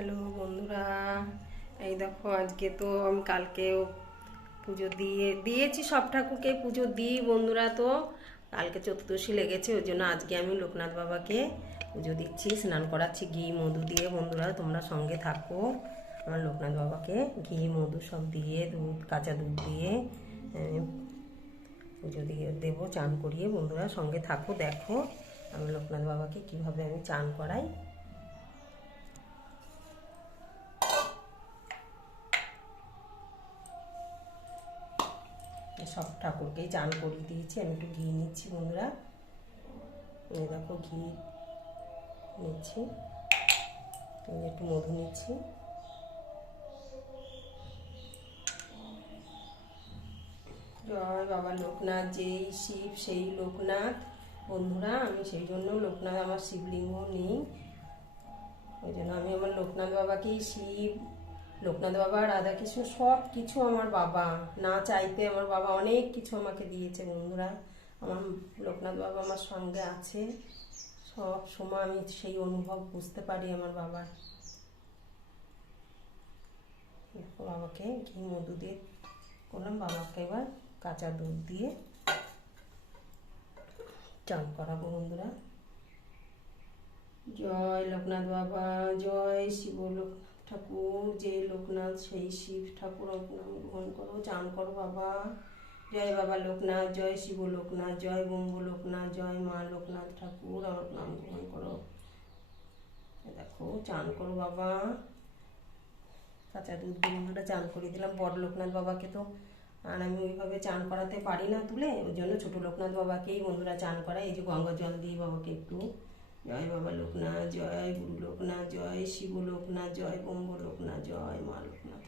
Hello বন্ধুরা, এই দেখো আজকে তো আমি কালকেও পুজো দিয়েছি, সব ঠাকুরকে পুজো দিই বন্ধুরা। তো কালকে চতুর্দশী লেগেছে, ওই জন্য আজকে আমি লোকনাথ বাবাকে পুজো দিচ্ছি, স্নান করাচ্ছি ঘি মধু দিয়ে। বন্ধুরা তোমরা সঙ্গে থাকো, আমার লোকনাথ বাবাকে ঘি মধু সব দিয়ে, দুধ কাঁচা দুধ দিয়ে পুজো দিয়ে দেবো, চান করিয়ে। বন্ধুরা সঙ্গে থাকো, দেখো আমি লোকনাথ বাবাকে কিভাবে আমি চান করাই। সব ঠাকুরকেই চান করিয়ে দিয়েছি। আমি একটু ঘি নিচ্ছি বন্ধুরা, এই দেখো ঘি নিচ্ছি, একটু মধু নিচ্ছি। জয় বাবা লোকনাথ, যেই শিব সেই লোকনাথ। বন্ধুরা আমি সেই জন্য লোকনাথ, আমার শিবলিঙ্গ নেই, ওই জন্য আমি আমার লোকনাথ বাবাকেই শিব, লোকনাথ বাবা রাধাকৃষ্ণ সব কিছু আমার বাবা, না চাইতে আমার বাবা অনেক কিছু আমাকে দিয়েছে। বন্ধুরা আমার লোকনাথ বাবা আমার সঙ্গে আছে, সব সময় আমি সেই অনুভব বুঝতে পারি আমার বাবার। বাবাকে ঘি মধু দিয়ে করলাম, বাবাকে এবার কাঁচা দুধ দিয়ে চান করাবো। বন্ধুরা জয় লোকনাথ বাবা, জয় শিব লোকনাথ ঠাকুর, যে লোকনাথ সেই শিব ঠাকুর, নাম গ্রহণ করো, চান করো বাবা। জয় বাবা লোকনাথ, জয় শিব লোকনাথ, জয় ব্রহ্ম লোকনাথ, জয় মা লোকনাথ ঠাকুর, আমার নাম গ্রহণ করো। দেখো চান করো বাবা, কাঁচা দুধ দিয়ে বন্ধুরা চান করিয়ে দিলাম। বড় লোকনাথ বাবাকে তো আর আমি ওইভাবে চান করাতে পারি না তুলে, ওই জন্য ছোটো লোকনাথ বাবাকেই বন্ধুরা চান করায়। এই যে গঙ্গা জল দিয়ে বাবাকে একটু, জয় বাবা লোকনাথ, জয় গুরু লোকনাথ, জয় শিব লোকনাথ, জয় ব্রহ্ম লোকনাথ, জয় মা লোকনাথ।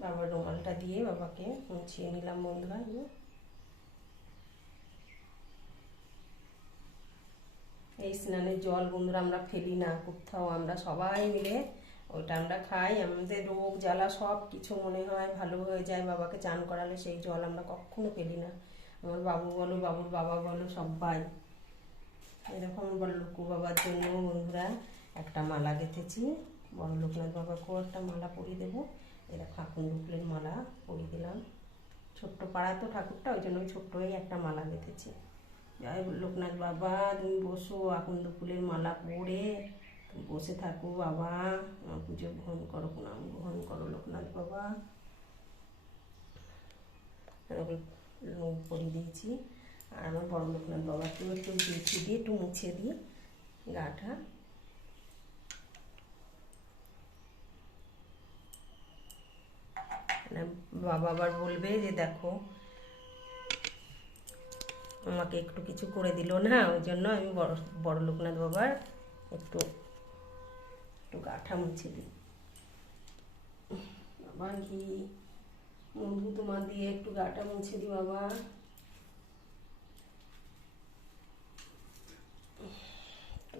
বাবার রুমালটা দিয়ে বাবাকে মুছিয়ে নিলাম বন্ধুরা। এই স্নানের জল বন্ধুরা আমরা ফেলি না কোথাও, আমরা সবাই মিলে ওইটা আমরা খাই। আমাদের রোগ জ্বালা সব কিছু মনে হয় ভালো হয়ে যায় বাবাকে চান করালে, সেই জল আমরা কখনো ফেলি না। আমার বাবু বলো, বাবুর বাবা বলো, সবাই। এরকম বড় লক্ষ্মী বাবার জন্য বন্ধুরা একটা মালা গেঁথেছি, বড় লোকনাথ বাবাকেও একটা মালা পরিয়ে দেবো। এরকম আকন্দ ফুলের মালা পরিয়ে দিলাম। ছোট্ট পাড়া তো ঠাকুরটা, ওই জন্য ছোট্টই একটা মালা গেঁথেছি। জয় লোকনাথ বাবা, তুমি বসো, আকন্দ ফুলের মালা পরে তুমি বসে থাকো বাবা, আমার পুজো গ্রহণ করো, প্রণাম গ্রহণ করো লোকনাথ বাবা। পরিয়ে দিয়েছি। আর আমার বড় লোকনাথ বাবাকেও একটু দিয়েছি, দিয়ে একটু মুছে দিই গাটা। বাবা আবার বলবে যে দেখো আমাকে একটু কিছু করে দিল না, ওই জন্য আমি বড় লোকনাথ বাবার একটু একটু গাটা মুছে দিই। বাবা ঘি মধু তোমার দিয়ে একটু গাটা মুছে দিই বাবা।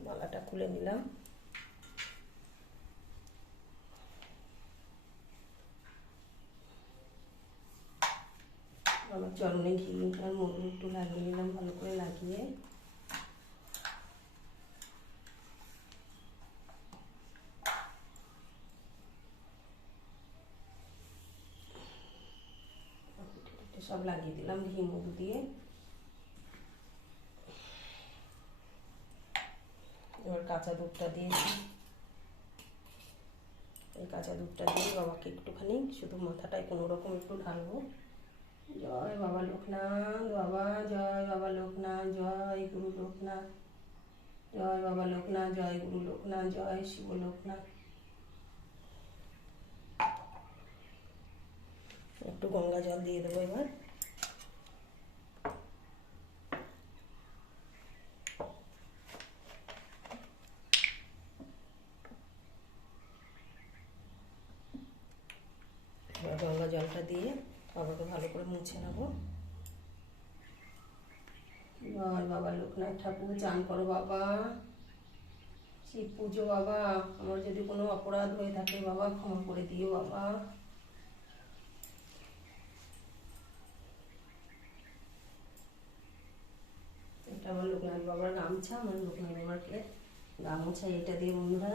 মালাটা খুলে নিলাম। আমার চরণে ঘি আর মধু একটু লাগিয়ে নিলাম, ভালো করে লাগিয়ে। সব লাগিয়ে দিলাম ঘি মধু দিয়ে। এবার কাঁচা দুধটা দিয়েছি, এই কাঁচা দুধটা দিয়ে বাবাকে একটুখানি শুধু মাথাটায় কোনো রকম একটু ঢালবো। জয় বাবা লোকনাথ বাবা, জয় বাবা লোকনাথ, জয় গুরু লোকনাথ, জয় বাবা লোকনাথ, জয় গুরু লোকনাথ, জয় শিব লোকনাথ। একটু গঙ্গা জল দিয়ে দেবো এবার। গঙ্গা জলটা দিয়ে বাবাকে ভালো করে মুছে নেবো। জয় বাবা লোকনাথ ঠাকুর, চান করো বাবা, শিব পুজো বাবা। আমার যদি কোনো অপরাধ হয়ে থাকে বাবা ক্ষমা করে দিও বাবা। বাবার গামছা, আমার লোকনাথ বাবাকে গামছা এটা দিয়ে বন্ধুরা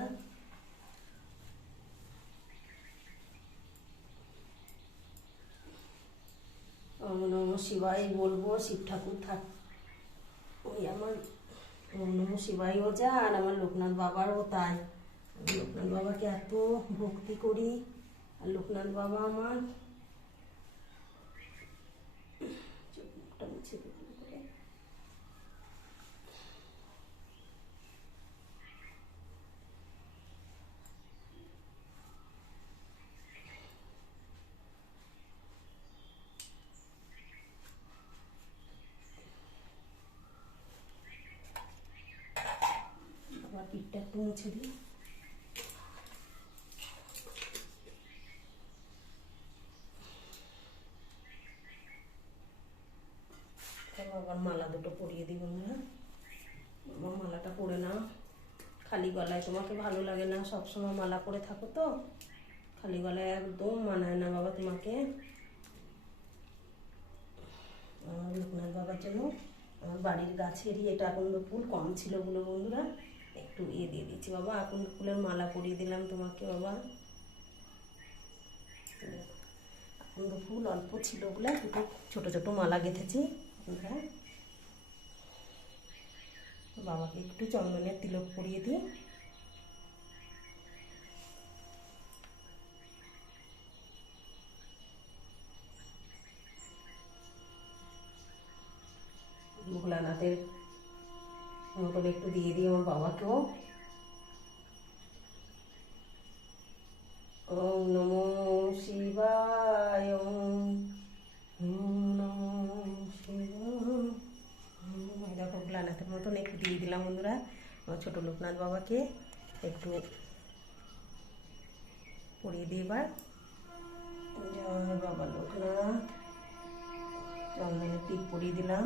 ওম নমঃ শিবায় বলবো। শিব ঠাকুর থাক, ওই আমার ওম নমঃ শিবায়ও যা, আর আমার লোকনাথ বাবারও তাই। আমি লোকনাথ বাবাকে এত ভক্তি করি, আর লোকনাথ বাবা আমার চোখটা মুছে দিই করে। আবার পিঠটা একটু মুছে দিই। বাবার মালা দুটো পরিয়ে দিই বন্ধুরা। বাবা মালাটা পরে নাও, খালি গলায় তোমাকে ভালো লাগে না, সবসময় মালা পরে থাকো তো, খালি গলায় একদম মানায় না বাবা তোমাকে। আমার লোকনাথ বাবার জন্য আমার বাড়ির গাছেরই এটা আকন্দ ফুল কম ছিল বলে বন্ধুরা একটু দিয়ে দিচ্ছি বাবা। আকন্দ ফুলের মালা পরিয়ে দিলাম তোমাকে বাবা। আকন্দ ফুল অল্প ছিল বলে দুটো ছোট ছোট মালা গেঁথেছি বন্ধুরা। বাবাকে একটু চন্দনের তিলক পরিয়ে দিই। ভোলানাথের মতন একটু দিয়ে দিই আমার বাবাকেও। ওম নমো শিবায়, ওম নমো শিবায়। দেখো ভোলানাথের মতন একটু দিয়ে দিলাম বন্ধুরা। আমার ছোটো লোকনাথ বাবাকে একটু পরিয়ে দিই এবার। জয় বাবা লোকনাথ। চন্দনের টিপ পরিয়ে দিলাম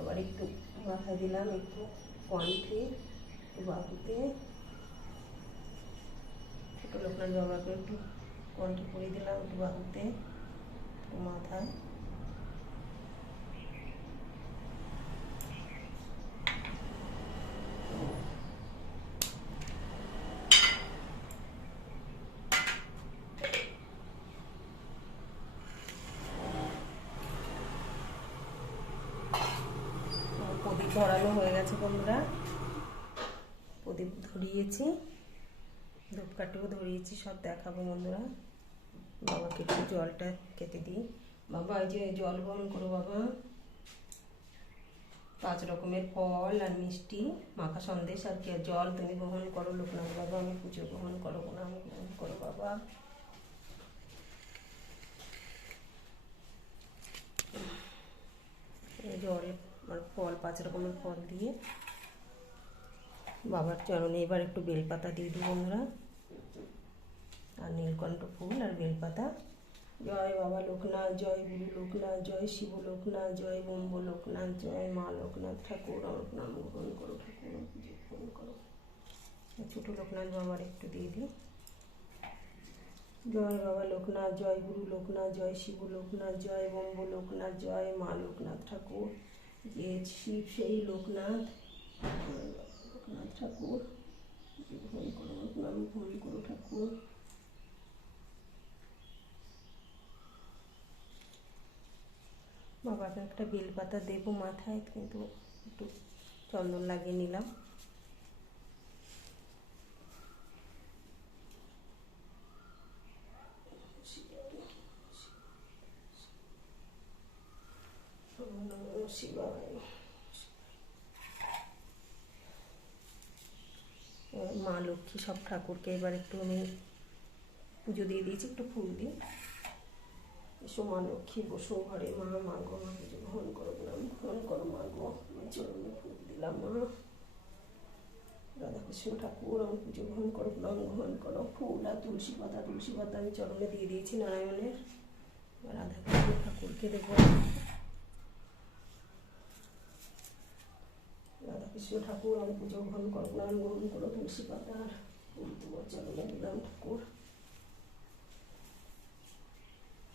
আবার, একটু মাথায় দিলাম, একটু কণ্ঠে, একটু বাহুতে। ছোটো লোকনাথ বাবাকে একটু কণ্ঠে পরিয়ে দিলাম, একটু বাহুতে, একটু মাথায়। প্রদীপ ধরানো হয়ে গেছে বন্ধুরা, প্রদীপ ধরিয়েছি, ধূপকাঠিও ধরিয়েছি, সব দেখাবো বন্ধুরা। বাবাকে একটু জলটা খেতে দিই। বাবা ওই যে জল গ্রহণ করো বাবা। 5 রকমের ফল আর মিষ্টি মাখা সন্দেশ আর কি জল তুমি গ্রহণ করো লোকনাথ বাবা। আমি পুজো গ্রহণ করো না, আমি গ্রহণ করো বাবা। জল আর ফল 5 রকমের ফল দিয়ে বাবার চরণে এবার একটু বেলপাতা দিয়ে দিই বন্ধুরা, আর নীলকণ্ঠ ফুল আর বেলপাতা। জয় বাবা লোকনাথ, জয় গুরু লোকনাথ, জয় শিব লোকনাথ, জয় ব্রহ্ম লোকনাথ, জয় মা লোকনাথ ঠাকুর। আমার নাম গ্রহণ করো ঠাকুর, পুজো গ্রহণ করো। ছোটো লোকনাথ বাবার একটু দিয়ে দিই। জয় বাবা লোকনাথ, জয় গুরু লোকনাথ, জয় শিব লোকনাথ, জয় ব্রহ্ম লোকনাথ, জয় মা লোকনাথ ঠাকুর। যে শিব সেই লোকনাথ, লোকনাথ ঠাকুর গ্রহণ করো, নাম গ্রহণ করো ঠাকুর। বাবাকে একটা বেলপাতা দেবো মাথায়, কিন্তু একটু চন্দন লাগিয়ে নিলাম। মা লক্ষ্মী সব ঠাকুরকে এবার একটু আমি পুজো দিয়ে দিয়েছি, একটু ফুল দিই। এসো মা লক্ষ্মী, বসো ঘরে, মা মা গো, মা পুজো গ্রহণ করো, নাম গ্রহণ করো মা গো। আমি চরণে ফুল দিলাম মা। রাধাকৃষ্ণ ঠাকুর আমার পুজো গ্রহণ করো, নাম গ্রহণ করো। ফুল আর তুলসী পাতা আমি চরণে দিয়ে দিয়েছি নারায়ণের। রাধাকৃষ্ণ ঠাকুরকে দেবো। রাধাকৃষ্ণ ঠাকুর আমি পুজো গ্রহণ করো, নাম গ্রহণ করো। তুলসী পাতা ফুল তোমার চরণে দিলাম ঠাকুর।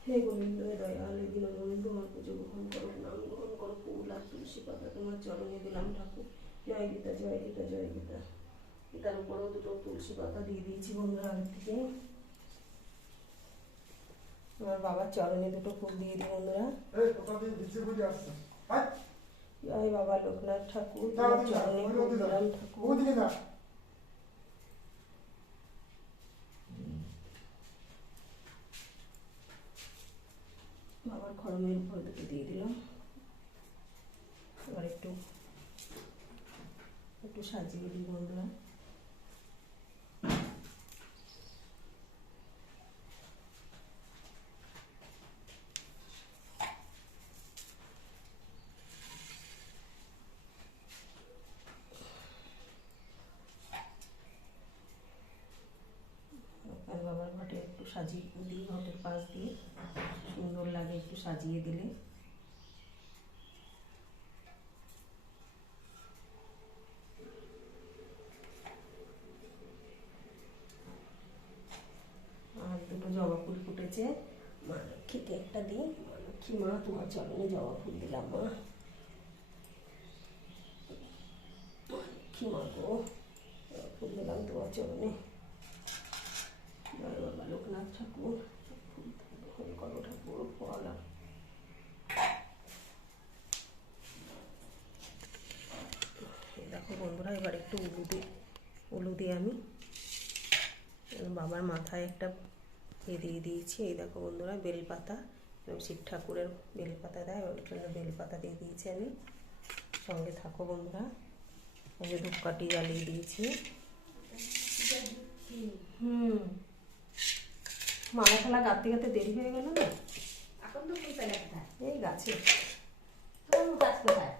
হে গোবিন্দ দয়াল দীনবন্ধু আমার পুজো গ্রহণ করো, নাম গ্রহণ করো, ফুল আর তুলসী পাতা তোমার চরণে দিলাম ঠাকুর। জয় গীতা জয় গীতা জয় গীতা। গীতার উপরেও দুটো তুলসী পাতা দিয়ে দিয়েছি বন্ধুরা আগের থেকে। আমার বাবার চরণে দুটো ফুল দিয়ে দিই বন্ধুরা। জয় বাবা লোকনাথ ঠাকুর, তোমার চরণে ফুল দিলাম ঠাকুর। বাবার খড়মের উপর দুটো দিয়ে দিলাম। এবার একটু একটু সাজিয়ে দিই বন্ধুরা। বাবার ঘটে একটু সাজিয়ে দিই, ঘটের পাশ দিয়ে সুন্দর লাগে একটু সাজিয়ে দিলে। আর দুটো জবা ফুল ফুটেছে, মা লক্ষ্মীকে একটা দিই। মা লক্ষ্মী মা তোমার চরণে জবা ফুল দিলাম মা। লক্ষ্মী মা গো, জবা ফুল দিলাম তোমার চরণে। জয় বাবা লোকনাথ ঠাকুর, ফুল গ্রহণ করো ঠাকুর, ফল। দেখো বন্ধুরা, এবার একটু উলু দিয়ে আমি বাবার মাথায় একটা দিয়ে দিয়েছি। এই দেখো বন্ধুরা, বেলপাতা, শিব ঠাকুরের বেলপাতা দেয়, ওই জন্য বেলপাতা দিয়ে দিয়েছি আমি। সঙ্গে থাকো বন্ধুরা। এই যে ধূপকাঠি জ্বালিয়ে দিয়েছি। মালা ঠালা গাঁতে গাঁতে দেরি হয়ে গেল না। এখন তো ফুল পেলে কোথায়? এই গাছে। কোন গাছ কোথায়?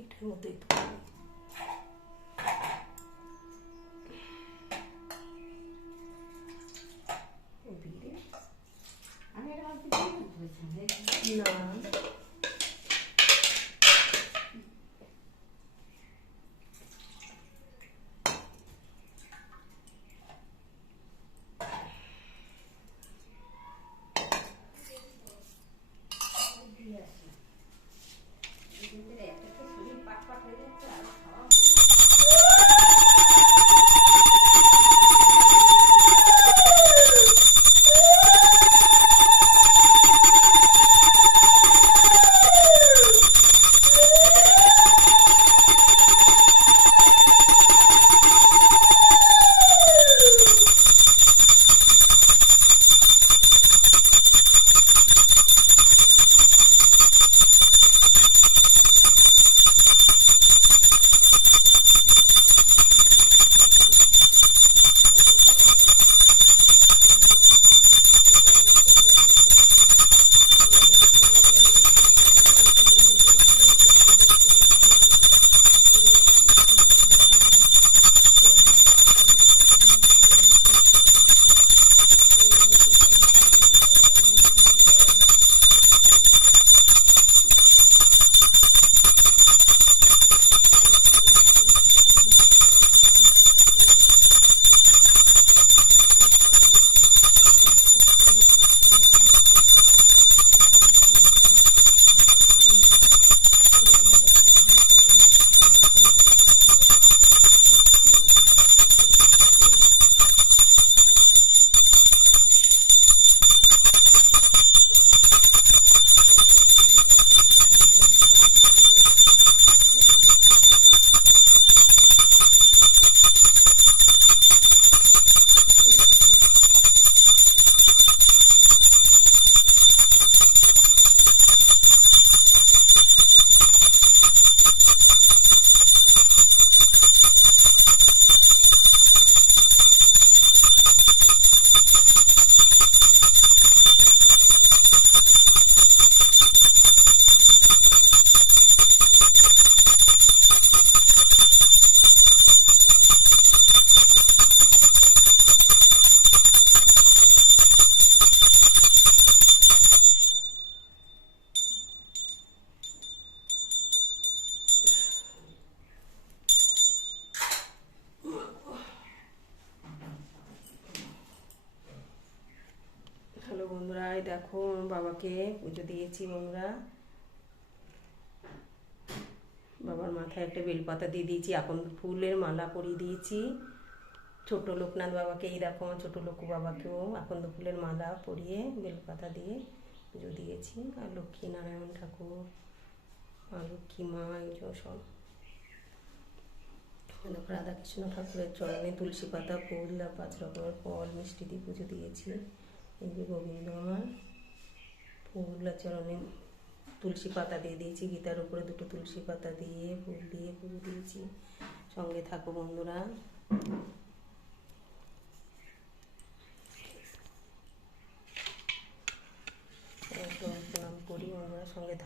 এটার মধ্যে একটু আমি এটা না শরীর পাট পাট হয়ে যাচ্ছে আর খাওয়া বন্ধুরা এই দেখো বাবাকে পুজো দিয়েছি বন্ধুরা। বাবার মাথায় একটা বেলপাতা দিয়ে দিয়েছি, আকন্দ ফুলের মালা পরিয়ে দিয়েছি। ছোট লোকনাথ বাবাকে এই দেখো, ছোট লোকু বাবাকেও আকন্দ ফুলের মালা পরিয়ে বেলপাতা দিয়ে পুজো দিয়েছি। আর লক্ষ্মী নারায়ণ ঠাকুর, মা লক্ষ্মী মা, এই যে সব রাধাকৃষ্ণ ঠাকুরের চরণে তুলসী পাতা, ফুল আর 5 রকমের ফল মিষ্টি দিয়ে পুজো দিয়েছি। এই যে গোবিন্দ আমার, ফুল আর চরণে তুলসী পাতা দিয়ে দিয়েছি, গীতার উপরে 2টো তুলসী পাতা দিয়ে ফুল দিয়ে পুজো দিয়েছি। সঙ্গে থাকো বন্ধুরা। প্রণাম করি বন্ধুরা, সঙ্গে থাকো।